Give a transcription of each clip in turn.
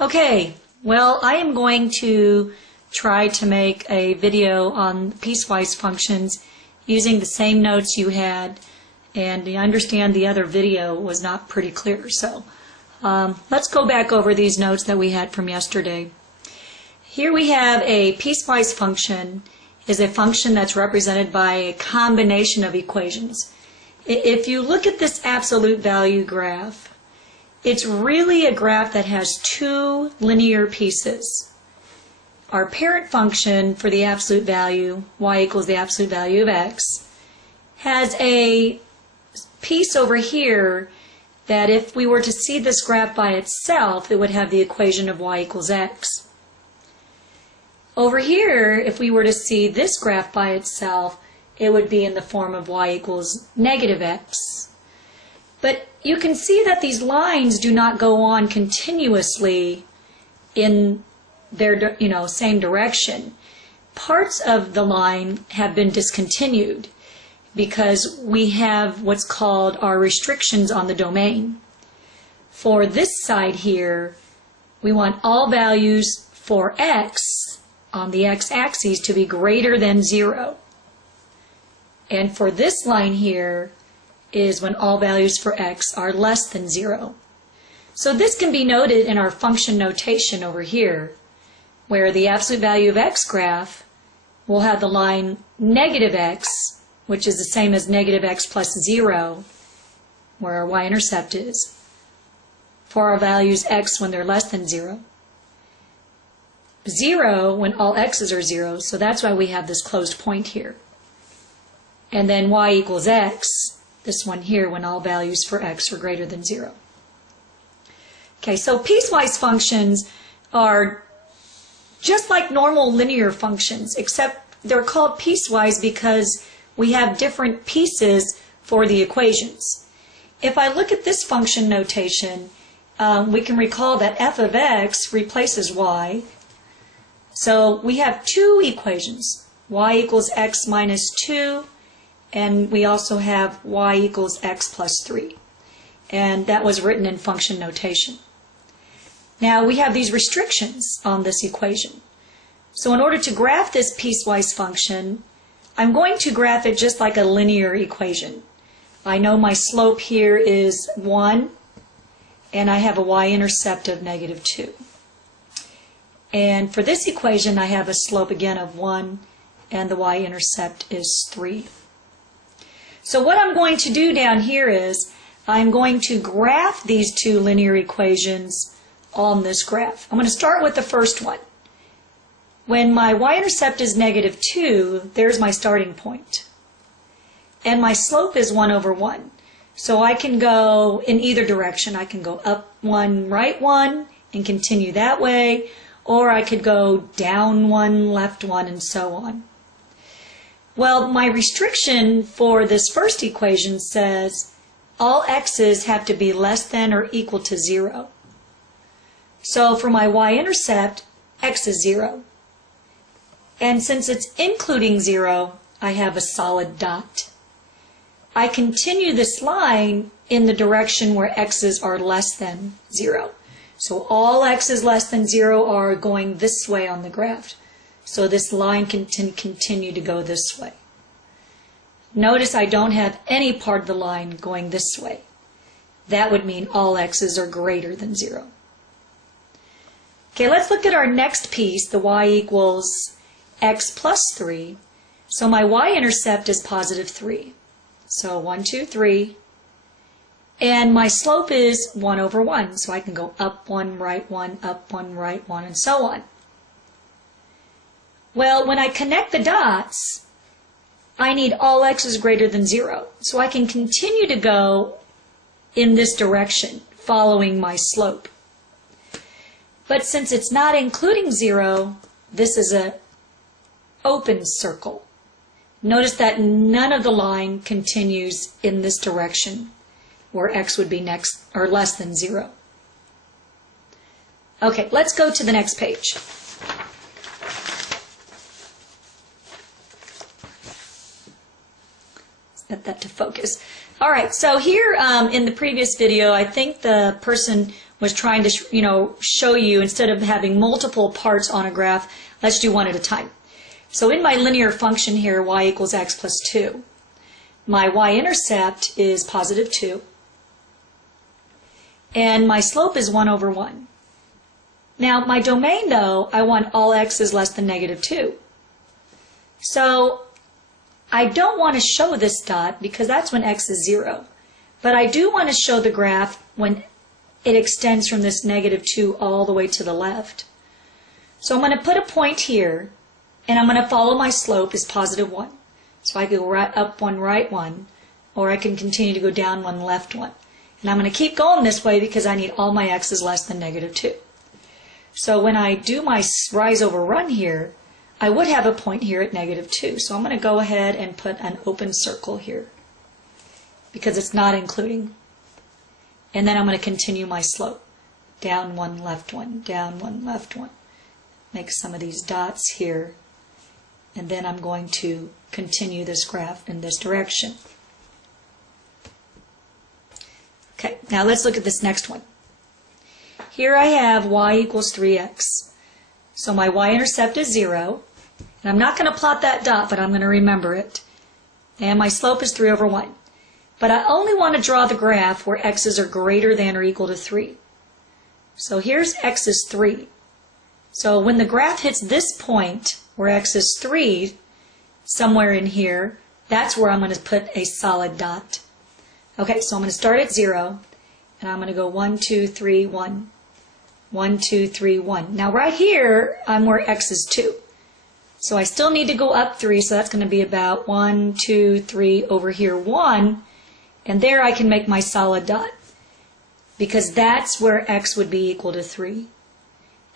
Okay, well, I am going to try to make a video on piecewise functions using the same notes you had, and I understand the other video was not pretty clear, so let's go back over these notes that we had from yesterday. Here we have a piecewise function is a function that's represented by a combination of equations. If you look at this absolute value graph, it's really a graph that has two linear pieces. Our parent function for the absolute value, y equals the absolute value of x, has a piece over here that if we were to see this graph by itself, it would have the equation of y equals x. Over here, if we were to see this graph by itself, it would be in the form of y equals negative x. But you can see that these lines do not go on continuously in their same direction. Parts of the line have been discontinued because we have what's called our restrictions on the domain. For this side here, we want all values for x on the x-axis to be greater than 0. And for this line here is when all values for x are less than 0. So this can be noted in our function notation over here, where the absolute value of x graph will have the line negative x, which is the same as negative x plus 0, where our y-intercept is, for our values x when they're less than 0. 0 when all x's are 0, so that's why we have this closed point here. And then y equals x, this one here, when all values for x are greater than 0. Okay, so piecewise functions are just like normal linear functions, except they're called piecewise because we have different pieces for the equations. If I look at this function notation, we can recall that f of x replaces y. So we have two equations, y equals x minus 2, and we also have y equals x plus 3. And that was written in function notation. Now we have these restrictions on this equation. So in order to graph this piecewise function, I'm going to graph it just like a linear equation. I know my slope here is 1, and I have a y-intercept of negative 2. And for this equation, I have a slope again of 1, and the y-intercept is 3. So what I'm going to do down here is I'm going to graph these two linear equations on this graph. I'm going to start with the first one. When my y-intercept is negative 2, there's my starting point. And my slope is 1 over 1. So I can go in either direction. I can go up 1, right 1, and continue that way, or I could go down 1, left 1, and so on. Well, my restriction for this first equation says all x's have to be less than or equal to 0. So for my y-intercept, x is 0. And since it's including 0, I have a solid dot. I continue this line in the direction where x's are less than 0. So all x's less than 0 are going this way on the graph. So this line can continue to go this way. Notice I don't have any part of the line going this way. That would mean all x's are greater than 0. Okay, let's look at our next piece, the y equals x plus 3. So my y-intercept is positive 3. So 1, 2, 3. And my slope is 1 over 1. So I can go up 1, right 1, up 1, right 1, and so on. Well, when I connect the dots, I need all x's greater than 0. So I can continue to go in this direction, following my slope. But since it's not including 0, this is an open circle. Notice that none of the line continues in this direction, where x would be next or less than 0. Okay, let's go to the next page. Set that to focus. All right, so here in the previous video, I think the person was trying to, show you instead of having multiple parts on a graph, let's do one at a time. So in my linear function here, y equals x plus 2, my y-intercept is positive 2, and my slope is 1 over 1. Now, my domain, though, I want all x is less than negative 2. So I don't want to show this dot because that's when x is 0. But I do want to show the graph when it extends from this negative 2 all the way to the left. So I'm going to put a point here, and I'm going to follow my slope as positive 1. So I go right up 1, right 1, or I can continue to go down 1, left 1. And I'm going to keep going this way because I need all my x's less than negative 2. So when I do my rise over run here, I would have a point here at negative 2. So I'm going to go ahead and put an open circle here because it's not including. And then I'm going to continue my slope. Down 1, left 1, down 1, left 1. Make some of these dots here. And then I'm going to continue this graph in this direction. Okay, now let's look at this next one. Here I have y equals 3x. So my y-intercept is 0. And I'm not going to plot that dot, but I'm going to remember it. And my slope is 3 over 1. But I only want to draw the graph where x's are greater than or equal to 3. So here's x is 3. So when the graph hits this point where x is 3, somewhere in here, that's where I'm going to put a solid dot. Okay, so I'm going to start at 0, and I'm going to go 1, 2, 3, 1. 1, 2, 3, 1. Now right here, I'm where x is 2. So I still need to go up 3, so that's going to be about 1, 2, 3, over here 1. And there I can make my solid dot, because that's where x would be equal to 3.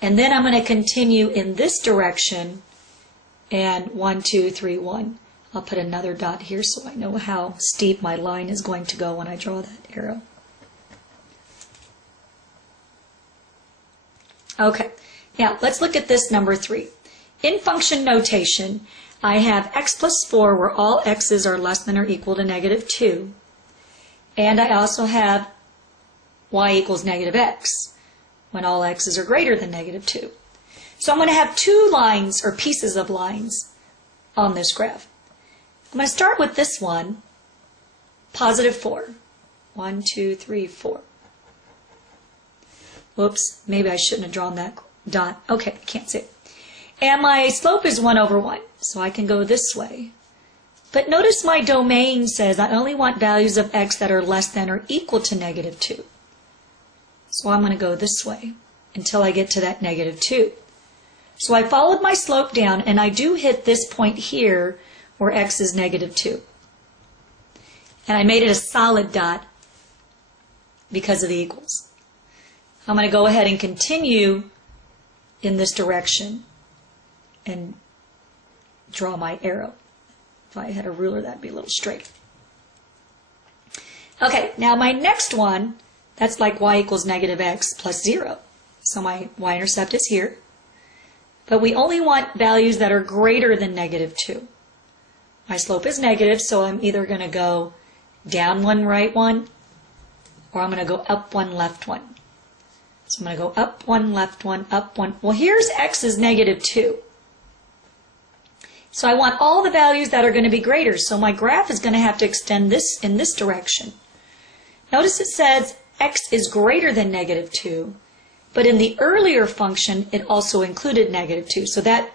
And then I'm going to continue in this direction, and 1, 2, 3, 1. I'll put another dot here so I know how steep my line is going to go when I draw that arrow. Okay, now let's look at this number 3. In function notation, I have x plus 4 where all x's are less than or equal to negative 2. And I also have y equals negative x when all x's are greater than negative 2. So I'm going to have two lines or pieces of lines on this graph. I'm going to start with this one, positive 4. 1, 2, 3, 4. Whoops, maybe I shouldn't have drawn that dot. Okay, I can't see it. And my slope is 1 over 1, so I can go this way. But notice my domain says I only want values of x that are less than or equal to negative 2. So I'm going to go this way until I get to that negative 2. So I followed my slope down, and I do hit this point here where x is negative 2. And I made it a solid dot because of the equals. I'm going to go ahead and continue in this direction and draw my arrow. If I had a ruler, that'd be a little straight. Okay, now my next one, that's like y equals negative x plus 0. So my y-intercept is here. But we only want values that are greater than negative 2. My slope is negative, so I'm either going to go down 1, right 1, or I'm going to go up 1, left 1. So I'm going to go up 1, left 1, up 1. Well, here's x is negative 2. So I want all the values that are going to be greater. So my graph is going to have to extend this in this direction. Notice it says x is greater than negative 2. But in the earlier function, it also included negative 2. So that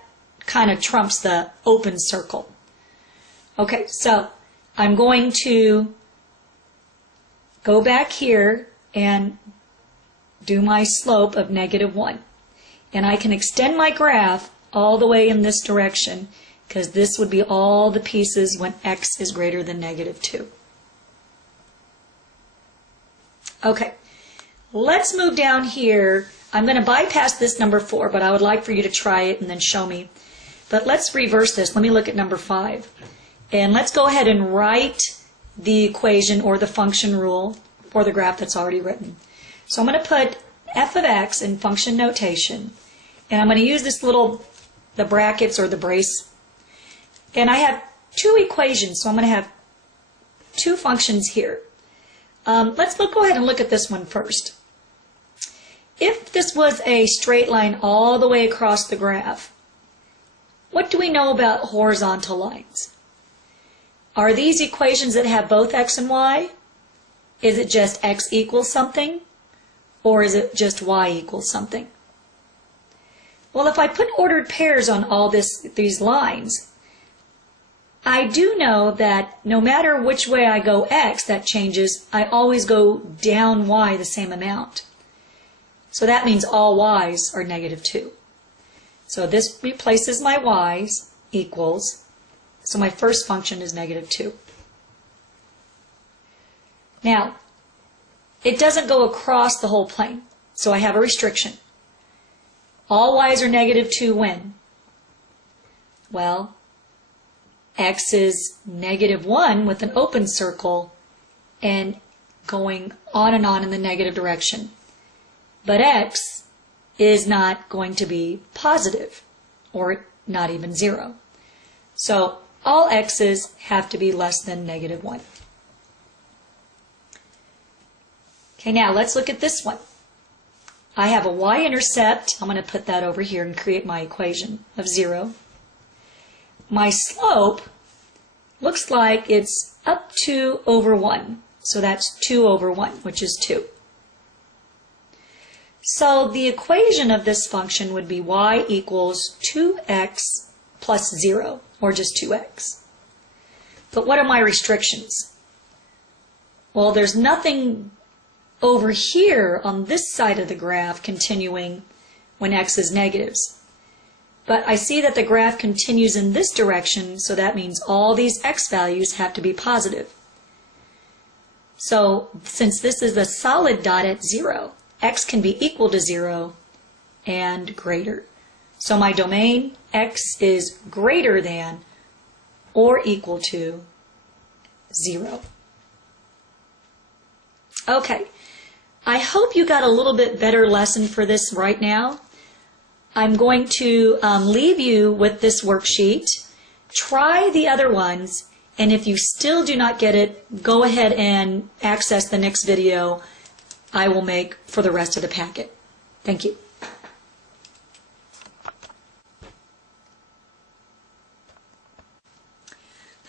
kind of trumps the open circle. Okay, so I'm going to go back here and do my slope of negative 1. And I can extend my graph all the way in this direction, because this would be all the pieces when x is greater than negative 2. Okay, let's move down here. I'm going to bypass this number 4, but I would like for you to try it and then show me. But let's reverse this. Let me look at number 5. And let's go ahead and write the equation or the function rule for the graph that's already written. So I'm going to put f of x in function notation. And I'm going to use this little, the brackets or the brace. And I have two equations, so I'm going to have two functions here. Let's go ahead and look at this one first. this was a straight line all the way across the graph. What do we know about horizontal lines? Are these equations that have both x and y? Is it just x equals something? Or is it just y equals something? Well, if I put ordered pairs on all these lines, I do know that no matter which way I go x, that changes, I always go down y the same amount. So that means all y's are -2. So this replaces my y's equals, so my first function is -2. Now, it doesn't go across the whole plane, so I have a restriction. All y's are -2 when? Well, x is -1 with an open circle and going on and on in the negative direction. But x is not going to be positive, or not even 0. So all x's have to be less than -1. Okay, now let's look at this one. I have a y-intercept, I'm going to put that over here and create my equation of 0. My slope looks like it's up 2 over 1, so that's 2 over 1, which is 2. So the equation of this function would be y equals 2x plus 0, or just 2x. But what are my restrictions? Well, there's nothing over here on this side of the graph continuing when x is negatives. But I see that the graph continues in this direction, so that means all these x values have to be positive. So since this is a solid dot at 0, x can be equal to 0 and greater. So my domain, x is greater than or equal to 0. Okay, I hope you got a little bit better lesson for this right now. I'm going to leave you with this worksheet. Try the other ones, and if you still do not get it, go ahead and access the next video I will make for the rest of the packet. Thank you.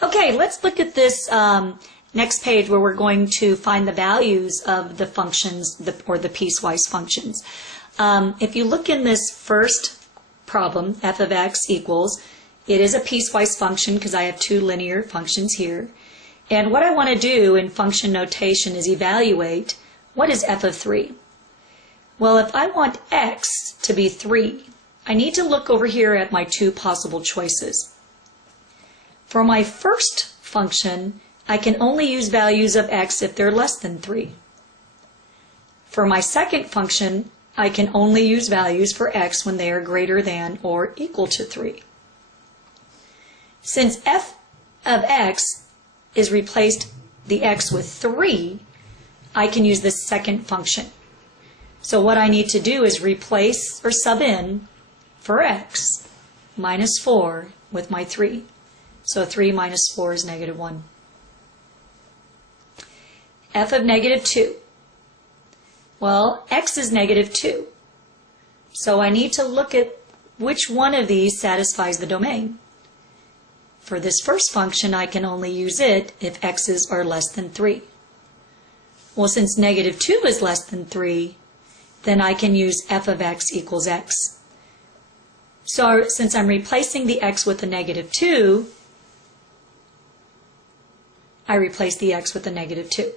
Okay, let's look at this next page where we're going to find the values of the functions, or the piecewise functions. If you look in this first problem, f of x equals, it is a piecewise function because I have two linear functions here. And what I want to do in function notation is evaluate what is f of 3. Well, if I want x to be 3, I need to look over here at my two possible choices. For my first function, I can only use values of x if they're less than 3. For my second function, I can only use values for x when they are greater than or equal to 3. Since f of x is replaced the x with 3, I can use the second function. So what I need to do is replace or sub in for x minus 4 with my 3. So 3 minus 4 is -1. F of -2. Well, x is -2. So I need to look at which one of these satisfies the domain. For this first function, I can only use it if x's are less than 3. Well, since -2 is less than 3, then I can use f of x equals x. So since I'm replacing the x with a -2, I replace the x with a -2.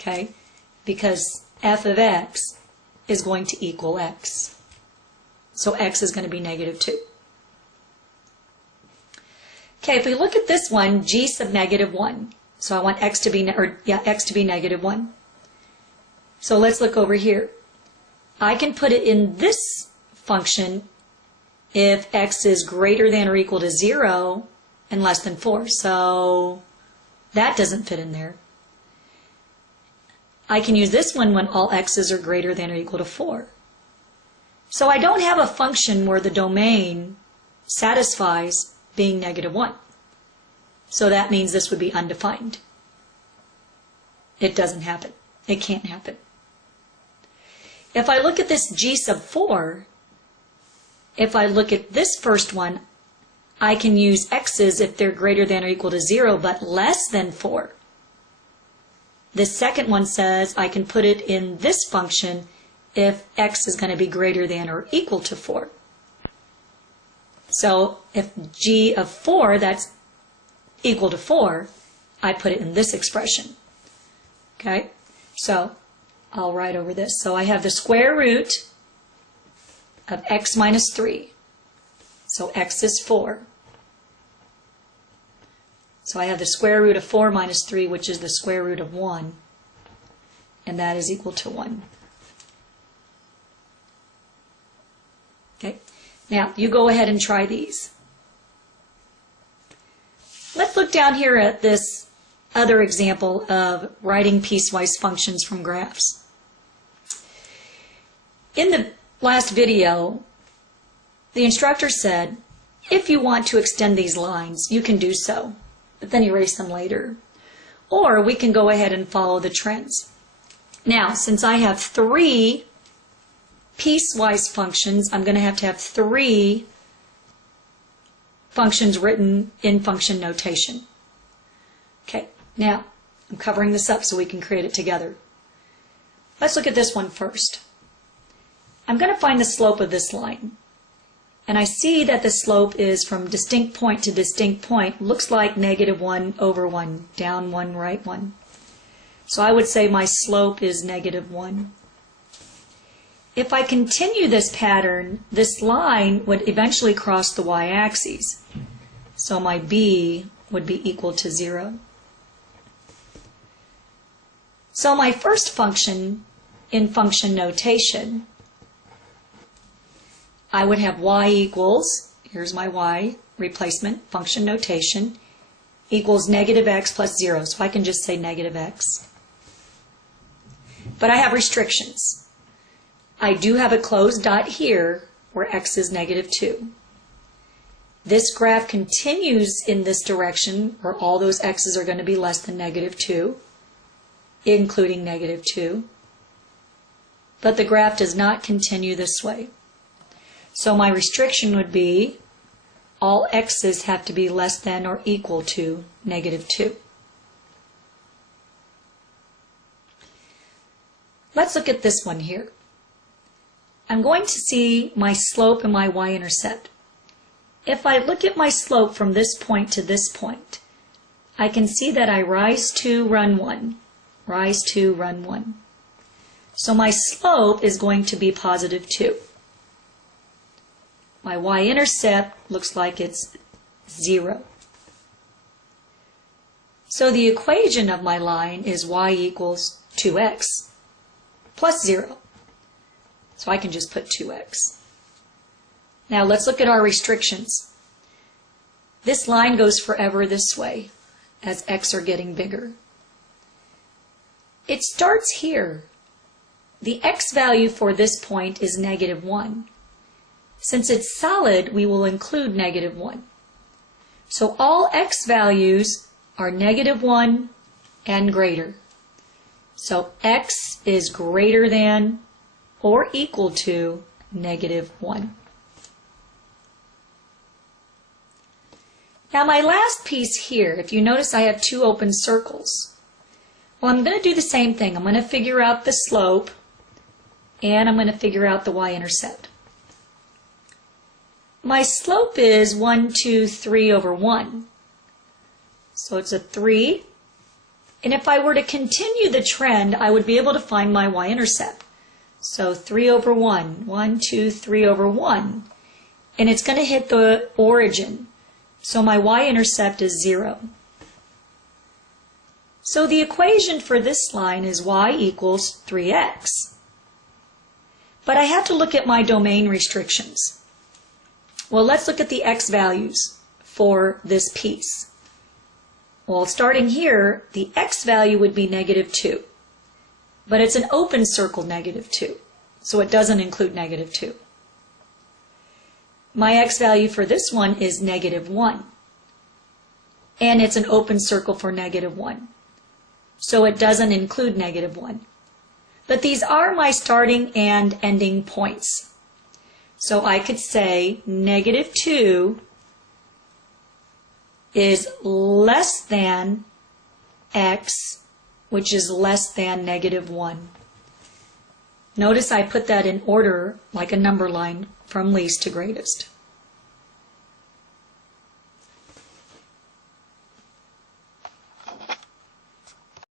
Okay? Because f of x is going to equal x. So x is going to be -2. Okay, if we look at this one, g sub -1. So I want x to be x to be -1. So let's look over here. I can put it in this function if x is greater than or equal to 0 and less than 4. So that doesn't fit in there. I can use this one when all x's are greater than or equal to 4. So I don't have a function where the domain satisfies being -1. So that means this would be undefined. It doesn't happen. It can't happen. If I look at this g sub 4, if I look at this first one, I can use x's if they're greater than or equal to 0 but less than 4. The second one says I can put it in this function if x is going to be greater than or equal to 4. So if g of 4, that's equal to 4, I put it in this expression. Okay, so I'll write over this. So I have the square root of x minus 3. So x is 4. So I have the square root of 4 minus 3, which is the square root of 1, and that is equal to 1. Okay, now you go ahead and try these. Let's look down here at this other example of writing piecewise functions from graphs. In the last video, the instructor said, if you want to extend these lines, you can do so, but then erase them later. Or we can go ahead and follow the trends. Now, since I have 3 piecewise functions, I'm going to have 3 functions written in function notation. Okay, now I'm covering this up so we can create it together. Let's look at this one first. I'm going to find the slope of this line. And I see that the slope is from distinct point to distinct point. Looks like -1 over 1, down 1, right 1. So I would say my slope is -1. If I continue this pattern, this line would eventually cross the y-axis. So my b would be equal to 0. So my first function in function notation, I would have y equals, here's my y replacement, function notation, equals -x plus 0. So I can just say -x. But I have restrictions. I do have a closed dot here where x is -2. This graph continues in this direction where all those x's are going to be less than -2, including -2. But the graph does not continue this way. So my restriction would be all x's have to be less than or equal to -2. Let's look at this one here. I'm going to see my slope and my y-intercept. If I look at my slope from this point to this point, I can see that I rise 2, run 1, rise 2, run 1. So my slope is going to be +2. My y-intercept looks like it's 0. So the equation of my line is y equals 2x plus 0. So I can just put 2x. Now let's look at our restrictions. This line goes forever this way as x are getting bigger. It starts here. The x value for this point is -1. Since it's solid, we will include -1. So all x values are -1 and greater. So x is greater than or equal to -1. Now my last piece here, if you notice I have 2 open circles. Well, I'm going to do the same thing. I'm going to figure out the slope and I'm going to figure out the y-intercept. My slope is 1, 2, 3 over 1. So it's a 3. And if I were to continue the trend, I would be able to find my y-intercept. So 3 over 1, 1, 2, 3 over 1. And it's going to hit the origin. So my y-intercept is 0. So the equation for this line is y equals 3x. But I have to look at my domain restrictions. Well, let's look at the x values for this piece. Well, starting here, the x value would be -2. But it's an open circle -2, so it doesn't include -2. My x value for this one is -1. And it's an open circle for -1. So it doesn't include -1. But these are my starting and ending points. So I could say negative 2 is less than x, which is less than negative 1. Notice I put that in order like a number line from least to greatest.